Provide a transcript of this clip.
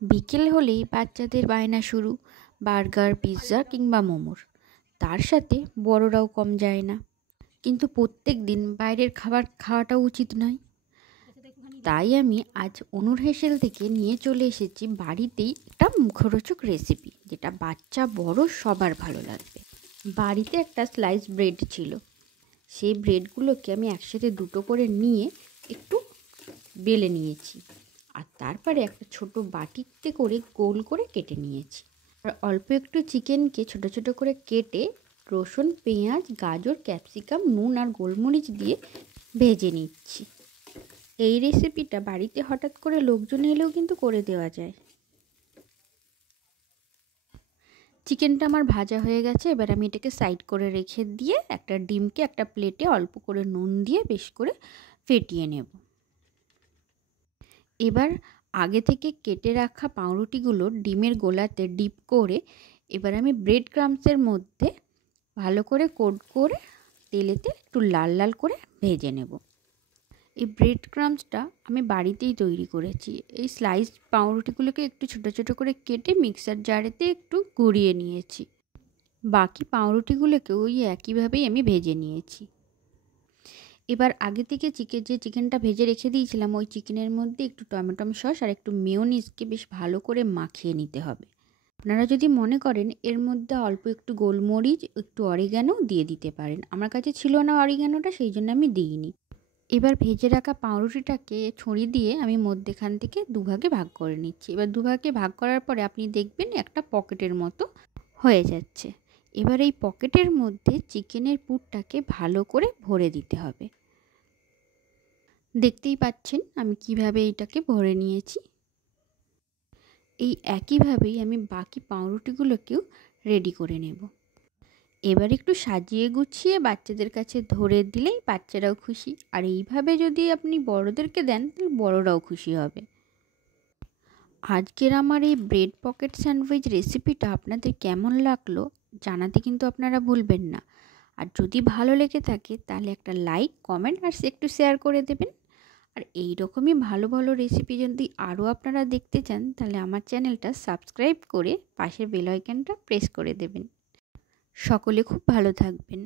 বিকেল হলেই বাচ্চাদের বায়না শুরু, বার্গার, পিৎজা কিংবা মোমোর। তার সাথে বড়রাও কম যায় না। কিন্তু প্রত্যেক দিন বাইরের খাবার খাওয়াটাও উচিত নয়। তাই আমি আজ অনুর হেসেল থেকে নিয়ে চলে এসেছি বাড়িতেই একটা মুখরোচক রেসিপি, যেটা বাচ্চা বড় সবার ভালো লাগবে। বাড়িতে একটা স্লাইস ব্রেড ছিল। সেই ব্রেডগুলোকে আমি একসাথে দুটো করে নিয়ে একটু বেলে নিয়েছি, আর তারপরে একটা ছোট বাটিতে করে গোল করে কেটে নিয়েছি। আর অল্প একটু চিকেনকে ছোট ছোট করে কেটে রসুন, পেঁয়াজ, গাজর, ক্যাপসিকাম, নুন আর গোলমরিচ দিয়ে ভেজে নিচ্ছি। এই রেসিপিটা বাড়িতে হঠাৎ করে লোকজন এলেও কিন্তু করে দেওয়া যায়। চিকেনটা আমার ভাজা হয়ে গেছে। এবার আমি এটাকে সাইড করে রেখে দিয়ে একটা ডিমকে একটা প্লেটে অল্প করে নুন দিয়ে বেশ করে ফেটিয়ে নেব। এবার আগে থেকে কেটে রাখা পাউরুটিগুলো ডিমের গোলাতে ডিপ করে এবার আমি ব্রেড ক্রাম্বসের মধ্যে ভালো করে কোট করে তেলেতে একটু লাল লাল করে ভেজে নেব। এই ব্রেড ক্রাম্বসটা আমি বাড়িতেই তৈরি করেছি। এই স্লাইস পাউরুটিগুলোকে একটু ছোট ছোট করে কেটে মিক্সার জারেতে একটু গুঁড়িয়ে নিয়েছি। বাকি পাউরুটিগুলোকে ওই একইভাবেই আমি ভেজে নিয়েছি। এবার আগে থেকে চিকেনটা ভেজে রেখে দিয়েছিলাম, ওই চিকেনের মধ্যে একটু টমেটো সস আর একটু মেয়োনিজকে বেশ ভালো করে মাখিয়ে নিতে হবে। আপনারা যদি মনে করেন এর মধ্যে অল্প একটু গোলমরিচ, একটু অরিগ্যানো দিয়ে দিতে পারেন। আমার কাছে ছিল না অরিগ্যানোটা, সেই জন্য আমি দিইনি। এবার ভেজে রাখা পাউরুটিটাকে ছড়িয়ে দিয়ে আমি মধ্যেখান থেকে দুভাগে ভাগ করে নিচ্ছি। এবার দুভাগে ভাগ করার পরে আপনি দেখবেন একটা পকেটের মতো হয়ে যাচ্ছে। এবার এই পকেটের মধ্যে চিকেনের পুরটাকে ভালো করে ভরে দিতে হবে। দেখতেই পাচ্ছেন আমি কিভাবে এটাকে ভরে নিয়েছি। এই একইভাবেই আমি বাকি পাউরুটিগুলোকেও রেডি করে নেব। এবার একটু সাজিয়ে গুছিয়ে বাচ্চাদের কাছে ধরে দিলেই বাচ্চারাও খুশি। আর এইভাবে যদি আপনি বড়দেরকে দেন তাহলে বড়রাও খুশি হবে। আজকের আমার এই ব্রেড পকেট স্যান্ডউইচ রেসিপিটা আপনাদের কেমন লাগলো জানাতে কিন্তু আপনারা ভুলবেন না। আর যদি ভালো লেগে থাকে তাহলে একটা লাইক, কমেন্ট আর একটু শেয়ার করে দেবেন। আর এই রকমই ভালো ভালো রেসিপি যদি আরও আপনারা দেখতে চান তাহলে আমার চ্যানেলটা সাবস্ক্রাইব করে পাশের বেল আইকনটা প্রেস করে দেবেন। সকলে খুব ভালো থাকবেন।